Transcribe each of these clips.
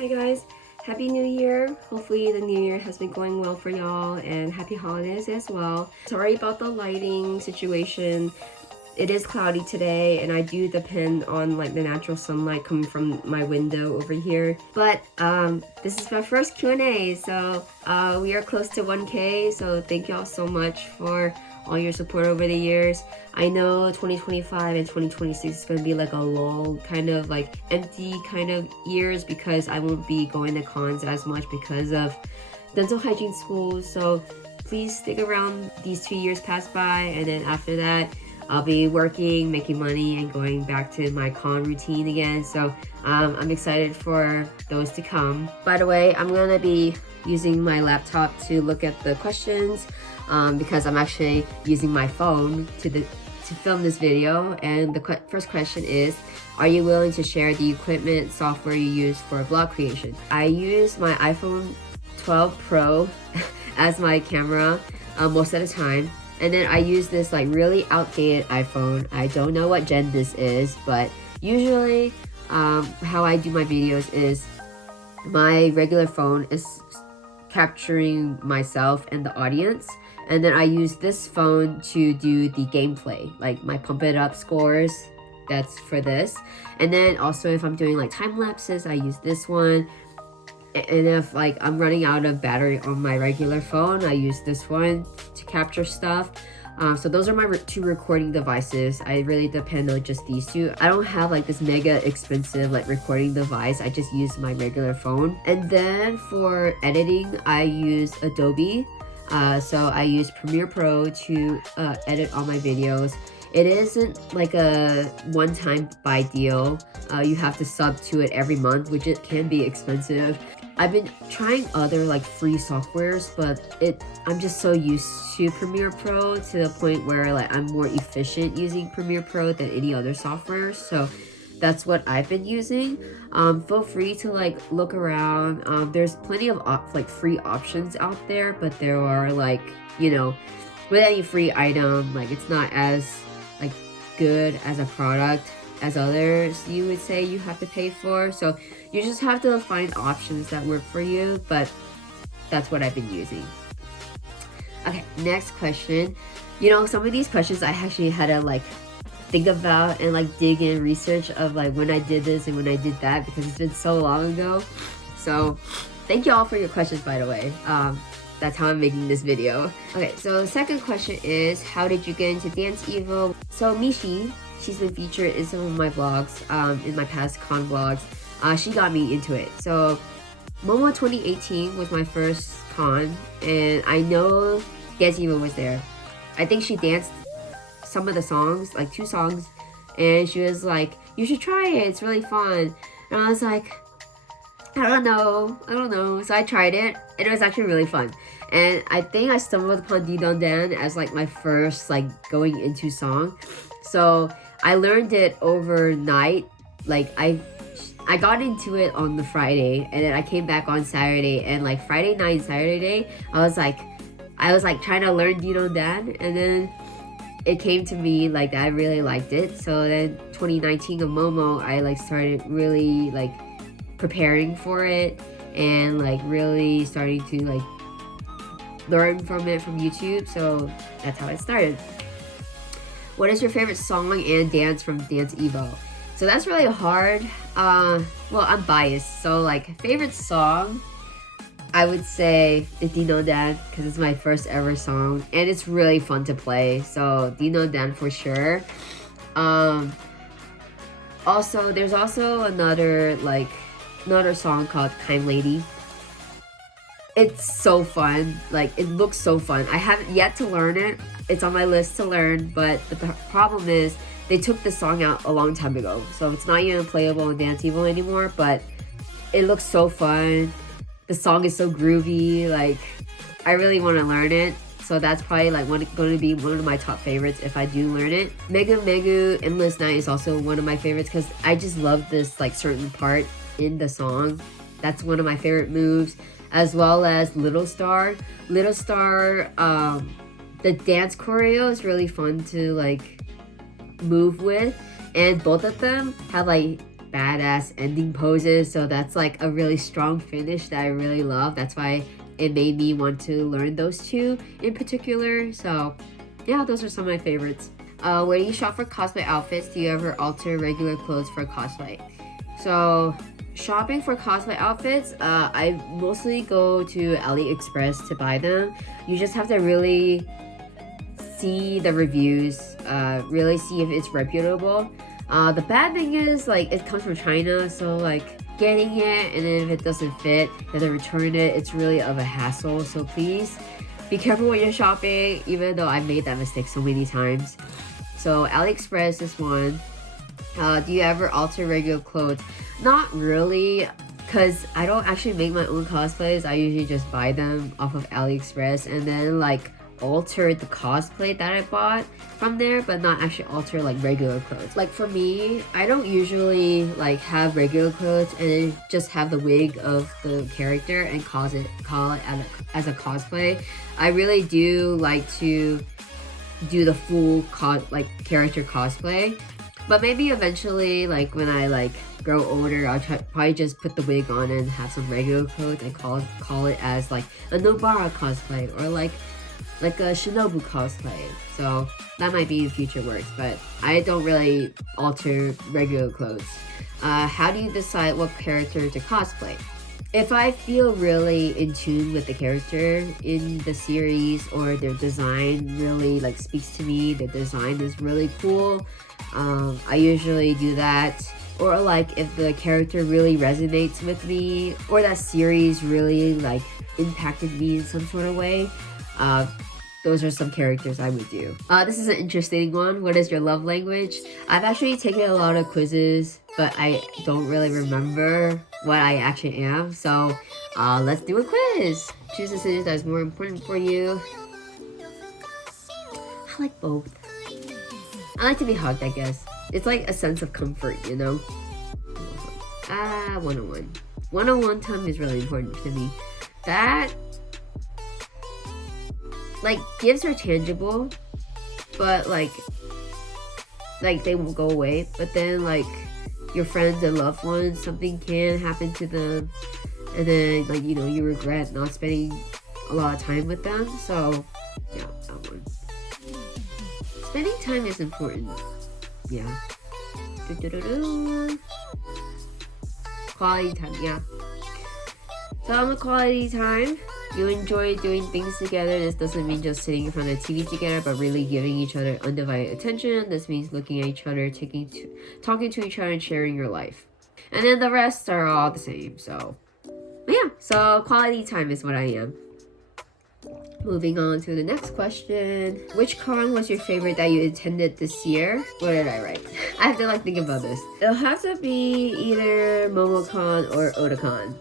Hi guys, Happy New Year. Hopefully the new year has been going well for y'all and happy holidays as well. Sorry about the lighting situation. It is cloudy today and I do depend on like the natural sunlight coming from my window over here. But this is my first Q&A, so we are close to 1K, so thank y'all so much for all your support over the years. I know 2025 and 2026 is going to be like a lull, kind of like empty kind of years because I won't be going to cons as much because of dental hygiene school. So please stick around these 2 years pass by, and then after that I'll be working, making money, and going back to my con routine again. So I'm excited for those to come. By the way, I'm gonna be using my laptop to look at the questions because I'm actually using my phone to film this video. And the first question is, are you willing to share the equipment software you use for vlog creation? I use my iPhone 12 Pro as my camera most of the time. And then I use this like really outdated iPhone. I don't know what gen this is, but usually how I do my videos is my regular phone is capturing myself and the audience, and then I use this phone to do the gameplay, like my pump it up scores. That's for this. And then also if I'm doing like time lapses, I use this one. And if like I'm running out of battery on my regular phone, I use this one to capture stuff. So those are my two recording devices. I really depend on just these two. I don't have like this mega expensive like recording device. I just use my regular phone. And then for editing, I use Adobe. So I use Premiere Pro to edit all my videos. It isn't like a one-time buy deal. You have to sub to it every month, which it can be expensive. I've been trying other like free softwares, but I'm just so used to Premiere Pro to the point where like I'm more efficient using Premiere Pro than any other software. So that's what I've been using. Feel free to like look around. There's plenty of like free options out there, but there are like, you know, with any free item, like it's not as like good as a product as others you would say you have to pay for. So you just have to find options that work for you, but that's what I've been using. Okay, next question. You know, some of these questions I actually had to like think about and like dig in research of like when I did this and when I did that, because it's been so long ago. So thank you all for your questions, by the way. That's how I'm making this video. Okay, so the second question is, how did you get into DanceEvo? So Mishi, she's been featured in some of my vlogs, in my past con vlogs. She got me into it. So Momo 2018 was my first con, and I know DanceEvo was there. I think she danced some of the songs, like 2 songs, and she was like, you should try it, it's really fun. And I was like, I don't know. So I tried it, and it was actually really fun. And I think I stumbled upon Didon Dan as like my first like going into song. So I learned it overnight. Like I got into it on the Friday, and then I came back on Saturday, and like Friday night, Saturday day, I was like trying to learn Didon Dan, and then it came to me like I really liked it. So then 2019 of Momo, I like started really like preparing for it and like really starting to like learn from it from YouTube. So that's how it started. What is your favorite song and dance from DanceEvo? So that's really hard. Well, I'm biased, so like favorite song, I would say is Dino Dan, because it's my first ever song and it's really fun to play. So Dino Dan for sure. Also, there's also another song called Kind Lady. It's so fun. Like, it looks so fun. I haven't yet to learn it. It's on my list to learn, but the problem is they took the song out a long time ago, so it's not even playable in DanceEvo anymore. But it looks so fun. The song is so groovy. Like, I really want to learn it. So that's probably like going to be one of my top favorites if I do learn it. Megu Megu Endless Night is also one of my favorites because I just love this like certain part in the song. That's one of my favorite moves, as well as Little Star. Little Star, the dance choreo is really fun to like move with, and both of them have like badass ending poses, so that's like a really strong finish that I really love. That's why it made me want to learn those two in particular. So yeah, those are some of my favorites. Where do you shop for cosplay outfits? Do you ever alter regular clothes for cosplay? So shopping for cosplay outfits, I mostly go to AliExpress to buy them. You just have to really see the reviews, really see if it's reputable. The bad thing is, like, it comes from China, so like getting it, and then if it doesn't fit, then to return it, it's really of a hassle. So please be careful when you're shopping, even though I made that mistake so many times. So AliExpress is one. Do you ever alter regular clothes? Not really, because I don't actually make my own cosplays. I usually just buy them off of AliExpress and then like alter the cosplay that I bought from there, but not actually alter like regular clothes. Like for me, I don't usually like have regular clothes and then just have the wig of the character and call it as a cosplay. I really do like to do the full character cosplay. But maybe eventually, like when I like grow older, I'll probably just put the wig on and have some regular clothes and call it as like a Nobara cosplay or like a Shinobu cosplay. So that might be future works, but I don't really alter regular clothes. How do you decide what character to cosplay? If I feel really in tune with the character in the series, or their design really like speaks to me, their design is really cool, I usually do that. Or like if the character really resonates with me, or that series really like impacted me in some sort of way, those are some characters I would do. This is an interesting one. What is your love language? I've actually taken a lot of quizzes, but I don't really remember what I actually am. So let's do a quiz. Choose a decision that is more important for you. I like both. I like to be hugged, I guess. It's like a sense of comfort, you know? 101. 101 time is really important to me. That, like, gifts are tangible, but like they won't go away. But then like your friends and loved ones, something can happen to them, and then like, you know, you regret not spending a lot of time with them. So yeah, that one. Spending time is important. Yeah. Quality time, yeah. So I'm a quality time. You enjoy doing things together. This doesn't mean just sitting in front of the TV together, but really giving each other undivided attention. This means looking at each other, talking to each other, and sharing your life. And then the rest are all the same. So yeah, so quality time is what I am. Moving on to the next question. Which con was your favorite that you attended this year? What did I write? I have to like think about this. It'll have to be either MomoCon or Otakon.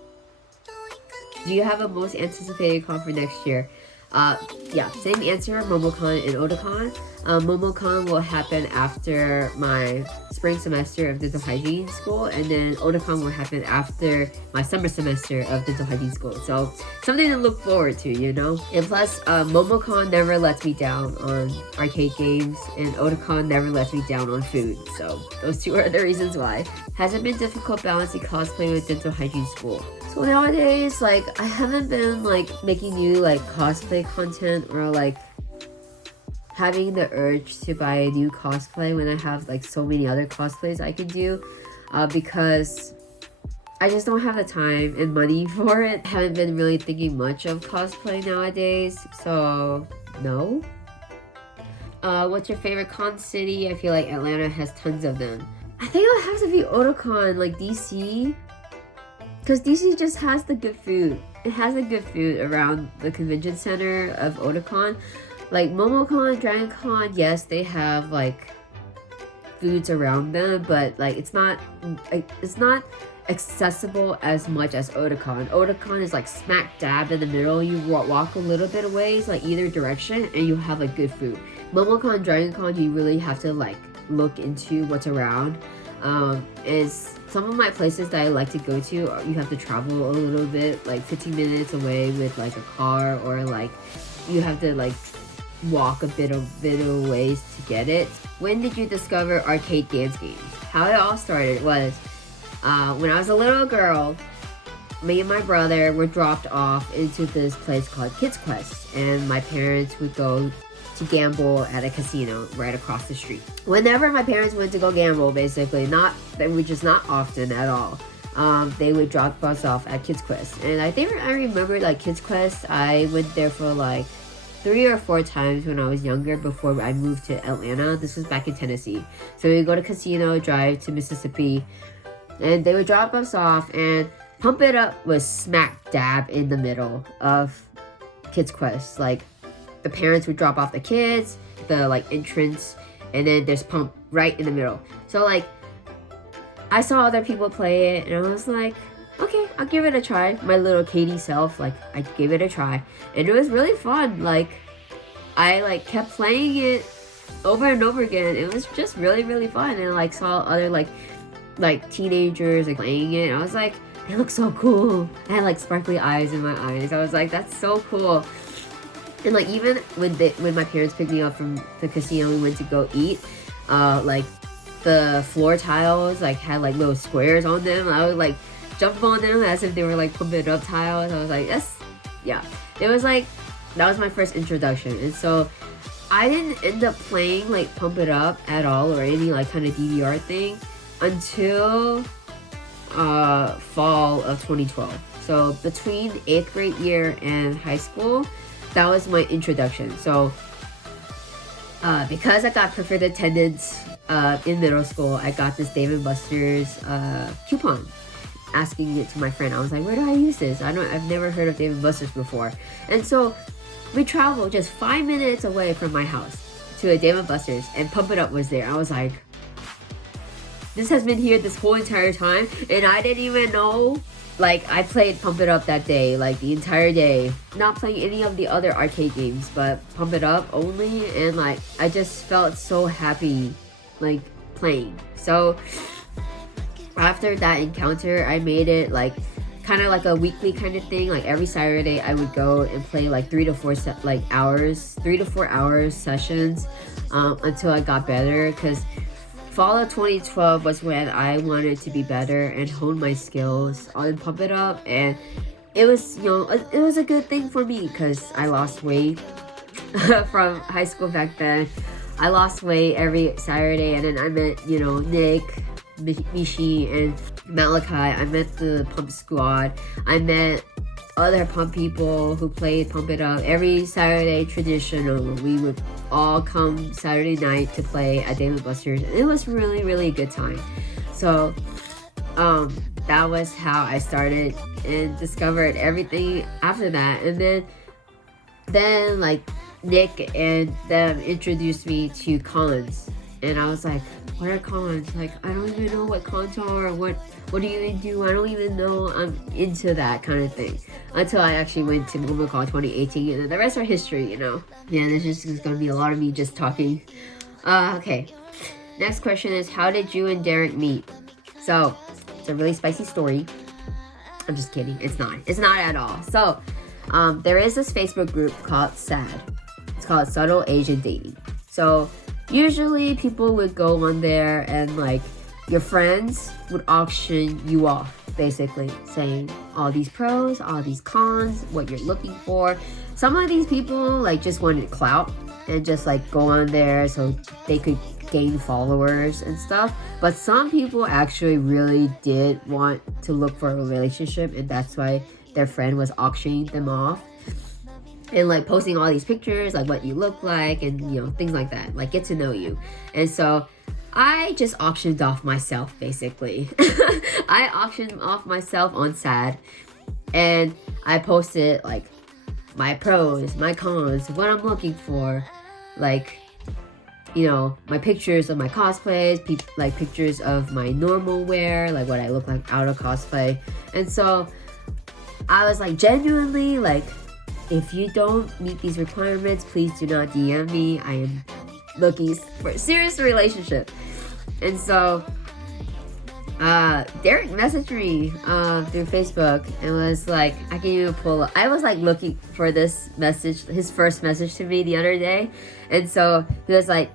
Do you have a most anticipated con for next year? Yeah, same answer, MomoCon and Otakon. MomoCon will happen after my spring semester of dental hygiene school, and then Otakon will happen after my summer semester of dental hygiene school. So something to look forward to, you know? And plus, MomoCon never lets me down on arcade games, and Otakon never lets me down on food. So those two are the reasons why. Has it been difficult balancing cosplay with dental hygiene school? So nowadays, like, I haven't been like making new like cosplay content, or like having the urge to buy a new cosplay when I have like so many other cosplays I can do, because I just don't have the time and money for it. I haven't been really thinking much of cosplay nowadays, so no. What's your favorite con city? I feel like Atlanta has tons of them. I think it'll have to be Otakon, like DC. Because DC just has the good food. It has the good food around the convention center of Otakon. Like MomoCon, DragonCon, yes, they have like foods around them, but like it's not accessible as much as Otakon. Otakon is like smack dab in the middle. You walk a little bit of ways, like either direction, and you have like good food. MomoCon, DragonCon, you really have to like look into what's around. Is some of my places that I like to go to, you have to travel a little bit, like 15 minutes away with like a car, or like you have to like walk a bit of ways to get it. When did you discover arcade dance games? How it all started was When I was a little girl, me and my brother were dropped off into this place called Kids Quest, and my parents would go to gamble at a casino right across the street. Whenever my parents went to go gamble, basically, which is not often at all, they would drop us off at Kids Quest. And I remember like Kids Quest, I went there for like 3 or 4 times when I was younger before I moved to Atlanta. This was back in Tennessee. So we go to casino, drive to Mississippi, and they would drop us off, and Pump It Up was smack dab in the middle of Kids Quest. Like, the parents would drop off the kids, the like entrance, and then there's Pump right in the middle. So like, I saw other people play it, and I was like, okay, I'll give it a try. My little Katie self, like, I gave it a try, and it was really fun. Like, I like kept playing it over and over again. It was just really, really fun, and like saw other like teenagers like playing it. I was like, they look so cool. I had like sparkly eyes in my eyes. I was like, that's so cool. And like, even when my parents picked me up from the casino, we went to go eat, like the floor tiles like had like little squares on them. I would like jump on them as if they were like Pump It Up tiles. I was like, yes, yeah. It was like, that was my first introduction. And so I didn't end up playing like Pump It Up at all, or any like kind of DVR thing, until fall of 2012. So between 8th grade year and high school, that was my introduction. So because I got perfect attendance in middle school, I got this Dave & Buster's coupon, asking it to my friend. I was like, where do I use this? I've never heard of Dave & Buster's before. And so we traveled just 5 minutes away from my house to a Dave & Buster's, and Pump It Up was there. I was like, this has been here this whole entire time, and I didn't even know. Like, I played Pump It Up that day, like the entire day. Not playing any of the other arcade games, but Pump It Up only. And like, I just felt so happy, like, playing. So after that encounter, I made it like kind of like a weekly kind of thing. Like every Saturday, I would go and play like 3 to 4 hours sessions until I got better. Because fall of 2012 was when I wanted to be better and hone my skills on Pump It Up, and it was, it was a good thing for me because I lost weight from high school back then. I lost weight every Saturday, and then I met, Nick, Mishi, and Malachi. I met the Pump Squad. I met other Pump people who played Pump It Up. Every Saturday, traditional, we would all come Saturday night to play at Dave & Buster's. It was really, really a good time. So that was how I started and discovered everything after that. And then like Nick and them introduced me to cons, and I was like, what are cons? Like, I don't even know what cons are, or what do you even do? I don't even know I'm into that kind of thing, until I actually went to MomoCon 2018, and then the rest are history, Yeah, this is gonna be a lot of me just talking. Okay, next question is, how did you and Derek meet? So it's a really spicy story. I'm just kidding. It's not at all. So there is this Facebook group called SAD. It's called Subtle Asian Dating. So usually people would go on there, and like your friends would auction you off, basically saying all these pros, all these cons, what you're looking for. Some of these people like just wanted clout and just like go on there so they could gain followers and stuff. But some people actually really did want to look for a relationship, and that's why their friend was auctioning them off and like posting all these pictures, like what you look like, and things like that, like get to know you. And so I just auctioned off myself, basically. I auctioned off myself on SAD, and I posted like my pros, my cons, what I'm looking for, like my pictures of my cosplays, like pictures of my normal wear, like what I look like out of cosplay. And so I was like, genuinely, like, if you don't meet these requirements, please do not DM me. I am looking for a serious relationship. And so Derek messaged me through Facebook and was like, I can even pull up. I was like looking for this message, his first message to me the other day. And so he was like,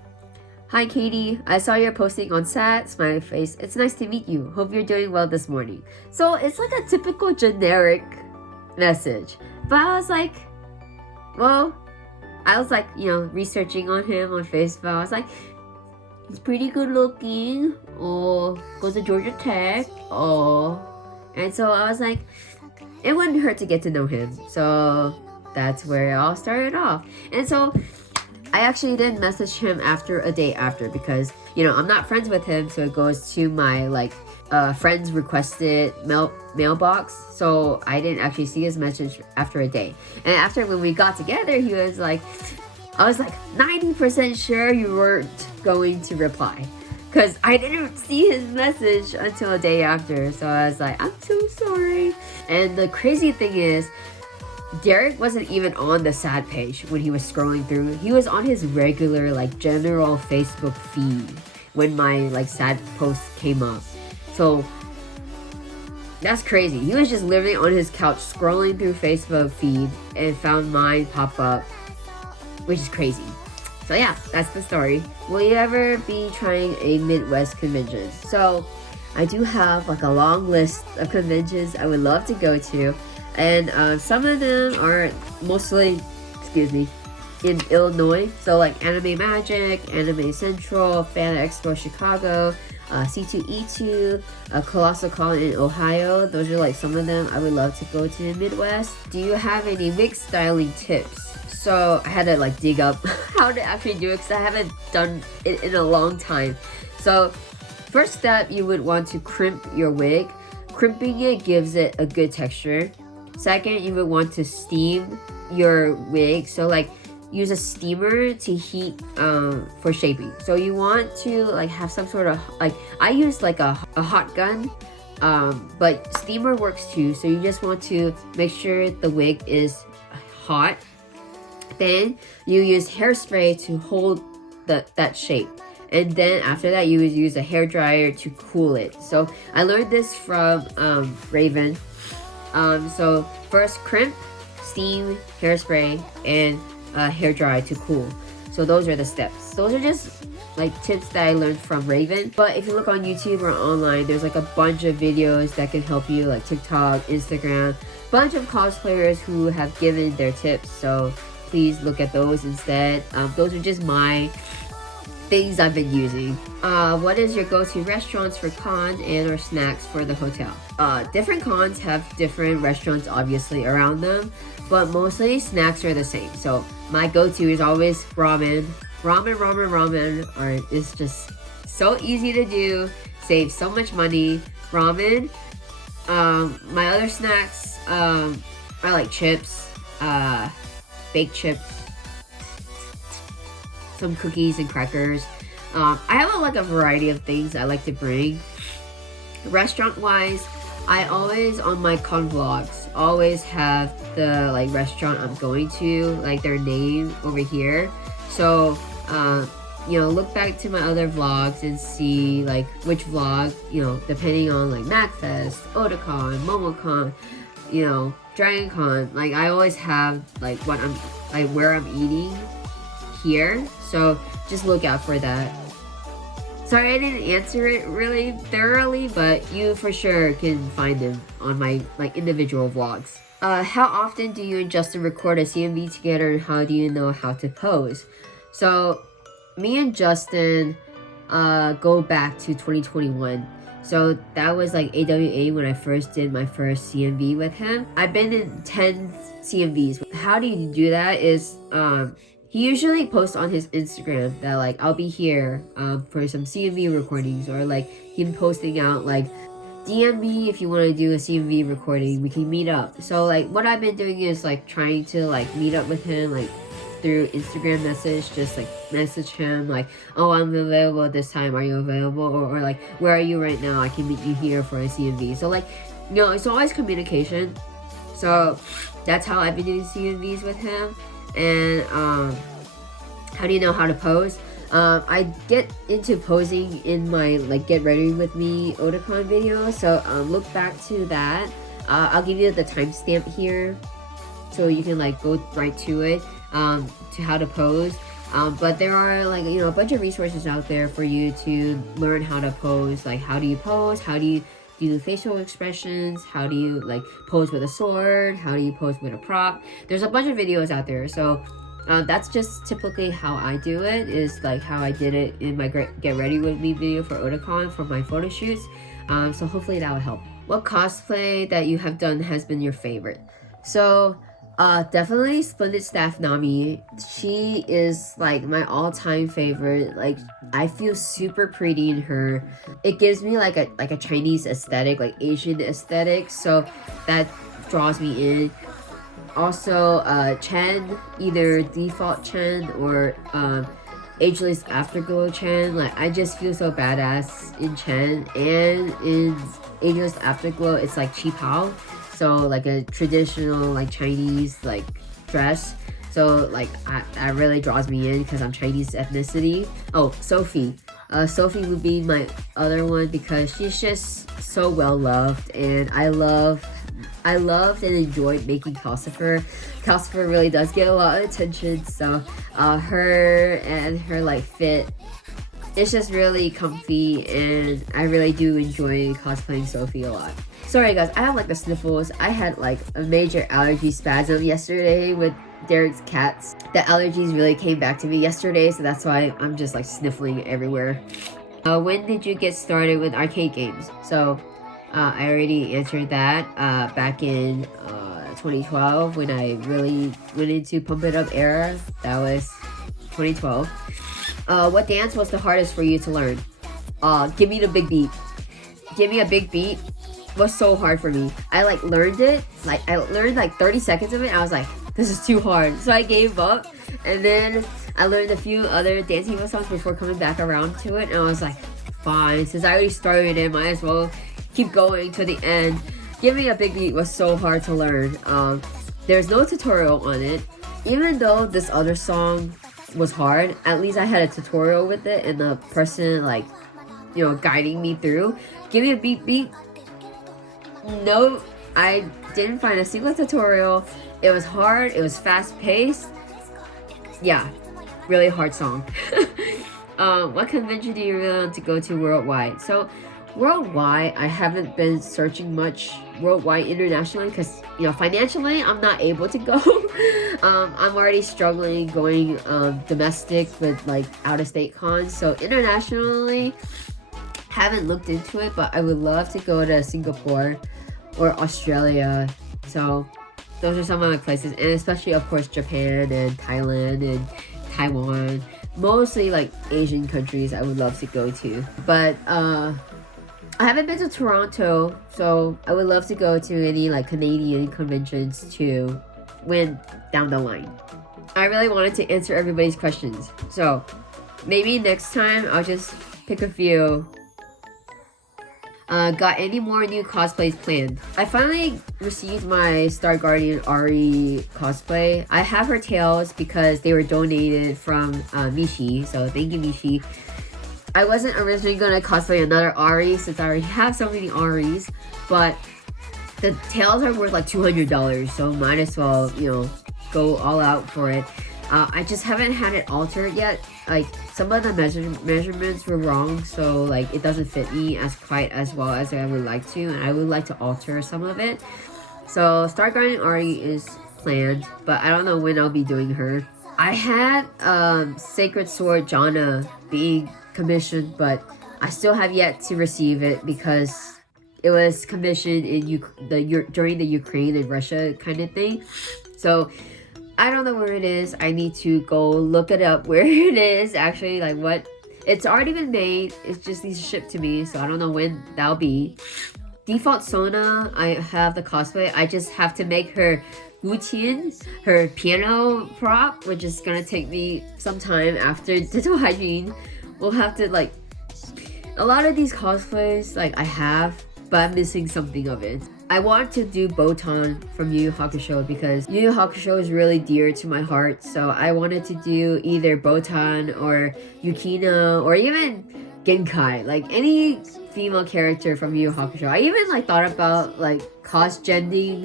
Hi Katie, I saw your posting on Sat, smiley face. It's nice to meet you. Hope you're doing well this morning. So it's like a typical generic message. But I was like, researching on him on Facebook. I was like, he's pretty good looking. Oh, goes to Georgia Tech. Oh. And so I was like, it wouldn't hurt to get to know him. So that's where it all started off. And so I actually didn't message him after a day after because, I'm not friends with him. So it goes to my friends requested mailbox. So I didn't actually see his message after a day. And after when we got together, he was like, I was like 90% sure you weren't going to reply. Because I didn't see his message until a day after. So I was like, I'm so sorry. And the crazy thing is, Derek wasn't even on the sad page when he was scrolling through. He was on his regular general Facebook feed when my sad post came up. So that's crazy. He was just literally on his couch scrolling through Facebook feed and found mine pop up, which is crazy. So yeah, that's the story. Will you ever be trying a Midwest convention? So I do have a long list of conventions I would love to go to. And some of them are mostly, in Illinois. So Anime Magic, Anime Central, Fan Expo Chicago, C2E2, Colossal Con in Ohio. Those are some of them I would love to go to in Midwest. Do you have any wig styling tips? So I had to dig up how to actually do it because I haven't done it in a long time. So first step, you would want to crimp your wig. Crimping it gives it a good texture. Second, you would want to steam your wig. So use a steamer to heat for shaping. So you want to have some sort of I use a hot gun, but steamer works too. So you just want to make sure the wig is hot. Then you use hairspray to hold that shape. And then after that, you would use a hair dryer to cool it. So I learned this from Raven. So first crimp, steam, hairspray, and hair dry to cool. So those are the steps. Those are just tips that I learned from Raven. But if you look on YouTube or online, there's a bunch of videos that can help you, TikTok, Instagram, bunch of cosplayers who have given their tips. So please look at those instead. Those are just my things I've been using. What is your go-to restaurants for cons and or snacks for the hotel? Different cons have different restaurants obviously around them, but mostly snacks are the same. So my go-to is always ramen. It's just so easy to do, saves so much money. Ramen. My other snacks are chips, baked chips, some cookies and crackers. I have a variety of things I like to bring. Restaurant wise, I always on my con vlogs always have the restaurant I'm going to, their name over here. So look back to my other vlogs and see which vlog, depending on MacFest, Otakon, MomoCon, DragonCon, I always have what I'm where I'm eating here. So just look out for that. Sorry I didn't answer it really thoroughly, but you for sure can find them on my individual vlogs. How often do you and Justin record a CMV together, and how do you know how to pose? So me and Justin go back to 2021. So that was AWA when I first did my first CMV with him. I've been in 10 CMVs. How do you do that is he usually posts on his Instagram that I'll be here for some CMV recordings, or him posting out DM me if you want to do a CMV recording, we can meet up. So what I've been doing is trying to meet up with him through Instagram message, just message him oh, I'm available at this time, are you available, or where are you right now, I can meet you here for a CMV. So it's always communication. So that's how I've been doing CMVs with him. And how do you know how to pose? I get into posing in my get ready with me Otakon video, so look back to that. I'll give you the timestamp here so you can go right to it, to how to pose. But there are like, you know, a bunch of resources out there for you to learn how to pose. Like, how do you pose? How do you do facial expressions? How do you like pose with a sword? How do you pose with a prop? There's a bunch of videos out there. So that's just typically how I do it, is like how I did it in my get ready with me video for Otakon for my photo shoots. So hopefully that will help. What cosplay that you have done has been your favorite? So definitely Splendid Staff Nami. She is like my all-time favorite. Like, I feel super pretty in her. It gives me like a Chinese aesthetic, like Asian aesthetic, so that draws me in. Also Chen, either default Chen or Ageless Afterglow Chen. Like, I just feel so badass in Chen, and in Ageless Afterglow it's like Chi Pao, so like a traditional like Chinese like dress. So like that really draws me in because I'm Chinese ethnicity. Oh, Sophie. Sophie would be my other one because she's just so well loved, and I loved and enjoyed making Calcifer. Calcifer really does get a lot of attention, so her and her like fit, it's just really comfy, and I really do enjoy cosplaying Sophie a lot. Sorry guys, I have like the sniffles. I had like a major allergy spasm yesterday with Derek's cats. The allergies really came back to me yesterday, so that's why I'm just like sniffling everywhere. When did you get started with arcade games? So I already answered that back in 2012 when I really went into Pump It Up era. That was 2012. What dance was the hardest for you to learn? Give me the big beat. Give me a big beat was so hard for me. I like learned it. Like, I learned like 30 seconds of it. I was like, this is too hard. So I gave up. And then I learned a few other DanceEvo songs before coming back around to it. And I was like, fine. Since I already started it, might as well keep going to the end. Give Me a Big Beat was so hard to learn. There's no tutorial on it. Even though this other song was hard, at least I had a tutorial with it and the person like, you know, guiding me through. Give Me a Beat. No, I didn't find a single tutorial. It was hard. It was fast paced. Yeah, really hard song. What convention do you really want to go to worldwide? So worldwide, I haven't been searching much worldwide internationally because, you know, financially I'm not able to go. I'm already struggling going domestic with like out-of-state cons. So internationally, haven't looked into it, but I would love to go to Singapore or Australia. So those are some of my places, and especially of course Japan and Thailand and Taiwan. Mostly like Asian countries I would love to go to. But I haven't been to Toronto, so I would love to go to any like Canadian conventions too when down the line. I really wanted to answer everybody's questions, so maybe next time I'll just pick a few. Got any more new cosplays planned? I finally received my Star Guardian Ari cosplay. I have her tails because they were donated from Mishi, so thank you Mishi. I wasn't originally gonna cosplay another Ari since I already have so many Aris, but the tails are worth like $200, so might as well, you know, go all out for it. I just haven't had it altered yet. Like, some of the measurements were wrong, so like it doesn't fit me as quite as well as I would like to, and I would like to alter some of it. So Star Guardian Ari is planned, but I don't know when I'll be doing her. I had Sacred Sword Jana being commissioned, but I still have yet to receive it because it was commissioned in during the Ukraine and Russia kind of thing. So I don't know where it is. I need to go look it up where it is actually, like what. It's already been made. It just needs to ship to me, so I don't know when that'll be. Default Sona, I have the cosplay. I just have to make her Wuqian, her piano prop, which is gonna take me some time after Ditto Hygiene. We'll have to like, a lot of these cosplays like I have, but I'm missing something of it. I want to do Botan from Yu Yu Hakusho because Yu Yu Hakusho is really dear to my heart. So I wanted to do either Botan or Yukina or even Genkai, like any female character from Yu Yu Hakusho. I even like thought about like cross-gending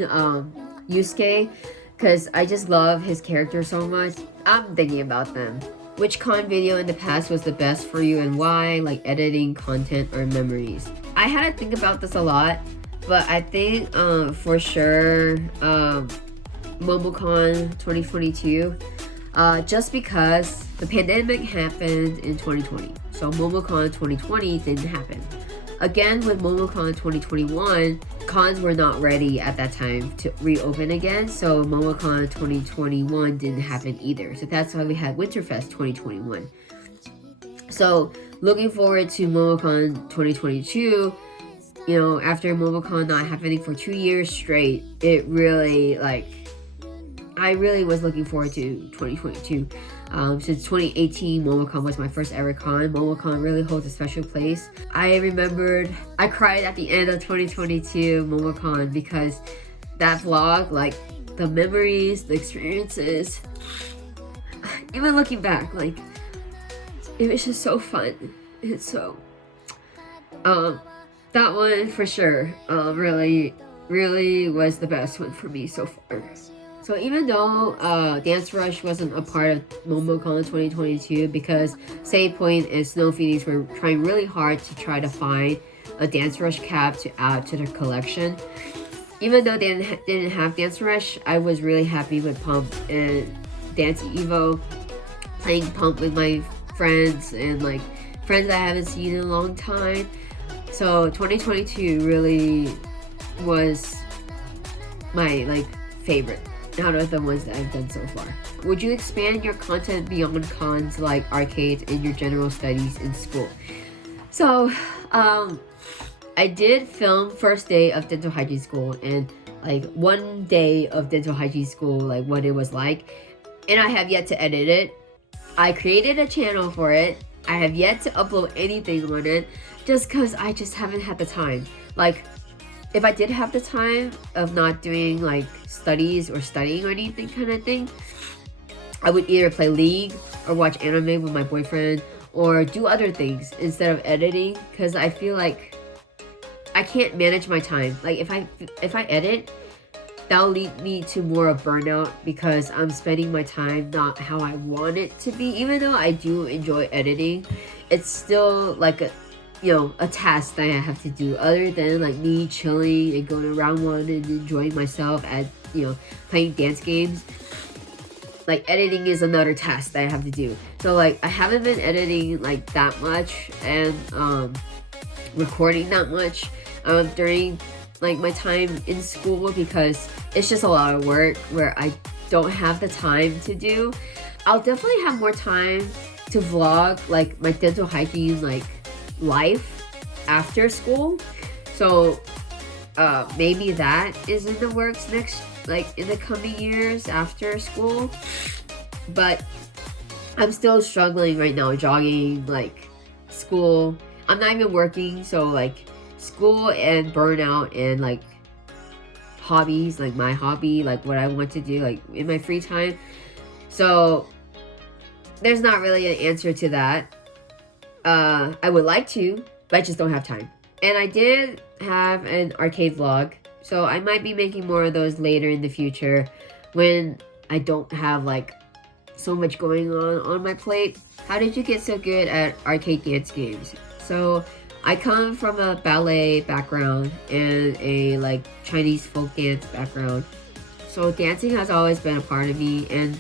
Yusuke because I just love his character so much. I'm thinking about them. Which con video in the past was the best for you and why? Like editing, content, or memories? I had to think about this a lot, but I think for sure MomoCon 2022, just because the pandemic happened in 2020. So MomoCon 2020 didn't happen. Again, with MomoCon 2021, cons were not ready at that time to reopen again, so MomoCon 2021 didn't happen either. So that's why we had Winterfest 2021. So looking forward to MomoCon 2022, you know, after MomoCon not happening for 2 years straight, it really, like, I really was looking forward to 2022. Since 2018, MomoCon was my first ever con. MomoCon really holds a special place. I remembered I cried at the end of 2022 MomoCon because that vlog, like the memories, the experiences, even looking back, like it was just so fun. And so, that one for sure, really was the best one for me so far. So even though Dance Rush wasn't a part of MomoCon 2022 because Save Point and Snow Phoenix were trying really hard to try to find a Dance Rush cap to add to their collection. Even though they didn't have Dance Rush, I was really happy with Pump and DanceEvo, playing Pump with my friends and like friends I haven't seen in a long time. So 2022 really was my like favorite out of the ones that I've done so far. Would you expand your content beyond cons like arcades in your general studies in school? So, I did film first day of dental hygiene school and like 1 day of dental hygiene school, like what it was like, and I have yet to edit it. I created a channel for it. I have yet to upload anything on it just because I just haven't had the time. Like, if I did have the time of not doing like studies or studying or anything kind of thing, I would either play League or watch anime with my boyfriend or do other things instead of editing, because I feel like I can't manage my time. Like if I edit, that'll lead me to more of burnout because I'm spending my time not how I want it to be. Even though I do enjoy editing, it's still like a task that I have to do other than like me chilling and going around one and enjoying myself at, playing dance games. Like editing is another task that I have to do. So like I haven't been editing like that much and recording that much during like my time in school because it's just a lot of work where I don't have the time to do. I'll definitely have more time to vlog like my dental hygiene like life after school, so maybe that is in the works next, like in the coming years after school. But I'm still struggling right now, jogging, like school. I'm not even working, so like school and burnout and like hobbies, like my hobby, like what I want to do like in my free time. So there's not really an answer to that. I would like to, but I just don't have time. And I did have an arcade vlog, so I might be making more of those later in the future when I don't have like so much going on my plate. How did you get so good at arcade dance games? So I come from a ballet background and a like Chinese folk dance background, so dancing has always been a part of me. And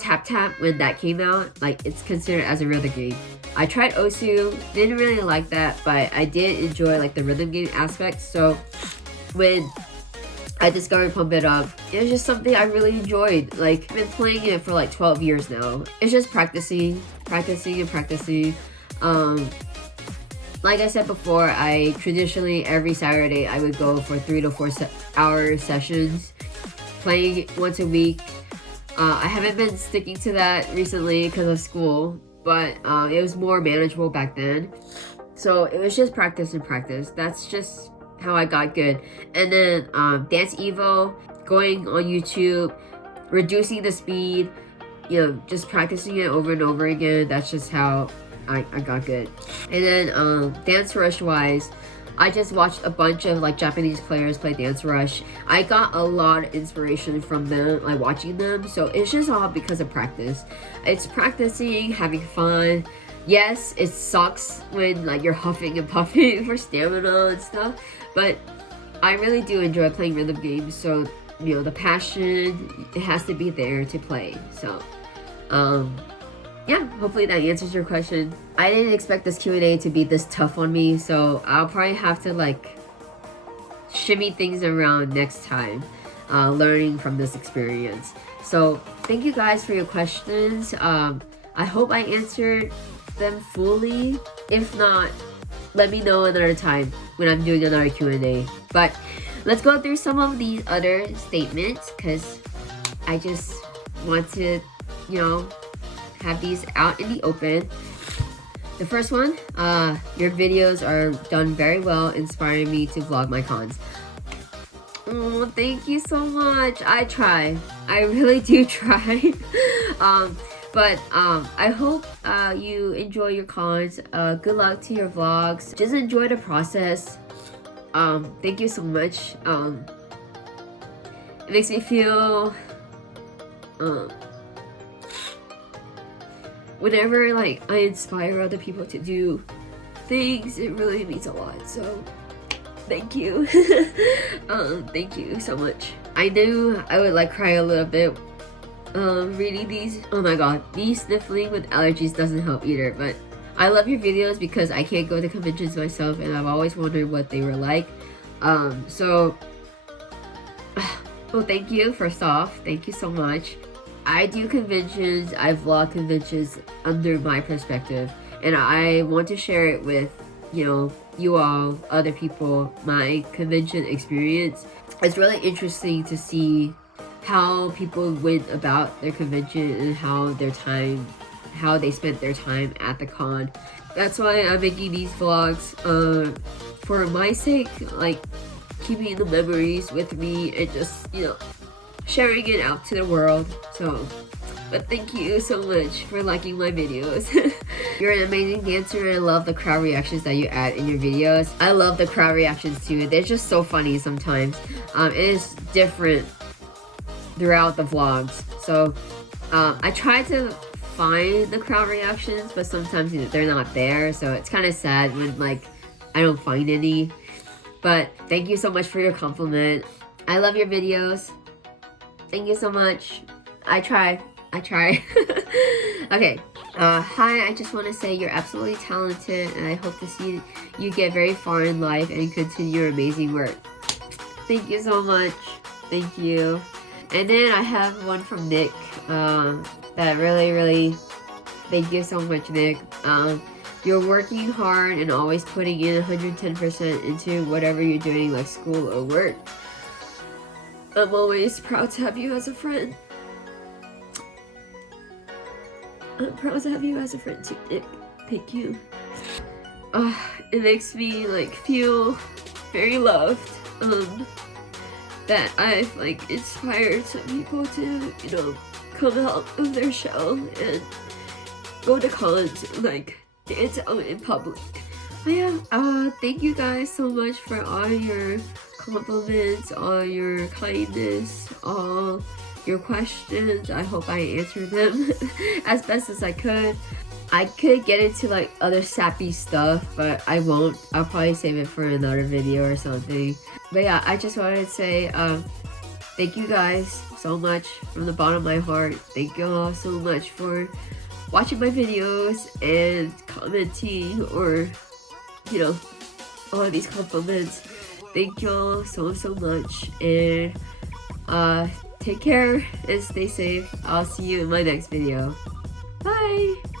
Tap Tap, when that came out, like it's considered as a rhythm game. I tried Osu, didn't really like that, but I did enjoy like the rhythm game aspect. So when I discovered Pump It Up, it was just something I really enjoyed. Like I've been playing it for like 12 years now. It's just practicing. Like I said before, I traditionally every Saturday I would go for 3 to 4 hour sessions, playing once a week. I haven't been sticking to that recently because of school, but it was more manageable back then. So it was just practice and practice. That's just how I got good. And then DanceEvo, going on YouTube, reducing the speed, just practicing it over and over again. That's just how I got good. And then Dance Rush wise, I just watched a bunch of like Japanese players play Dance Rush. I got a lot of inspiration from them, like watching them. So it's just all because of practice. It's practicing, having fun. Yes, it sucks when like you're huffing and puffing for stamina and stuff, but I really do enjoy playing rhythm games. So you know, the passion, it has to be there to play. So yeah, hopefully that answers your question. I didn't expect this Q&A to be this tough on me, so I'll probably have to like shimmy things around next time, learning from this experience. So thank you guys for your questions. I hope I answered them fully. If not, let me know another time when I'm doing another Q&A. But let's go through some of these other statements, because I just want to, you know, have these out in the open. The first one, your videos are done very well, inspiring me to vlog my cons. Oh, thank you so much. I try. I really do try. But I hope you enjoy your cons. Good luck to your vlogs. Just enjoy the process. Thank you so much. It makes me feel whenever like I inspire other people to do things, it really means a lot. So thank you. Thank you so much. I knew I would like cry a little bit reading these. Oh my god, me sniffling with allergies doesn't help either, but I love your videos because I can't go to conventions myself, and I've always wondered what they were like. So well, thank you. First off, thank you so much. I do conventions, I vlog conventions under my perspective, and I want to share it with, you know, you all, other people, my convention experience. It's really interesting to see how people went about their convention and how they spent their time at the con. That's why I'm making these vlogs, for my sake, like keeping the memories with me and just, you know, sharing it out to the world. So, but thank you so much for liking my videos. You're an amazing dancer, and I love the crowd reactions that you add in your videos. I love the crowd reactions too. They're just so funny sometimes. It is different throughout the vlogs. So I try to find the crowd reactions, but sometimes, you know, they're not there. So it's kind of sad when like I don't find any. But thank you so much for your compliment. I love your videos. Thank you so much. I try. Okay. Hi, I just want to say you're absolutely talented, and I hope to see you get very far in life and continue your amazing work. Thank you so much. Thank you. And then I have one from Nick. That really, thank you so much, Nick. You're working hard and always putting in 110% into whatever you're doing, like school or work. I'm always proud to have you as a friend. I'm proud to have you as a friend too, Nick. Thank you. It makes me like feel very loved. That I've like inspired some people to, you know, come out of their shell and go to cons and like dance out in public. But yeah, thank you guys so much for all your compliments, all your kindness, all your questions. I hope I answered them as best as I could. I could get into like other sappy stuff, but I won't. I'll probably save it for another video or something. But yeah, I just wanted to say thank you guys so much from the bottom of my heart. Thank you all so much for watching my videos and commenting, or, you know, all of these compliments. Thank you all so much, and take care and stay safe. I'll see you in my next video. Bye!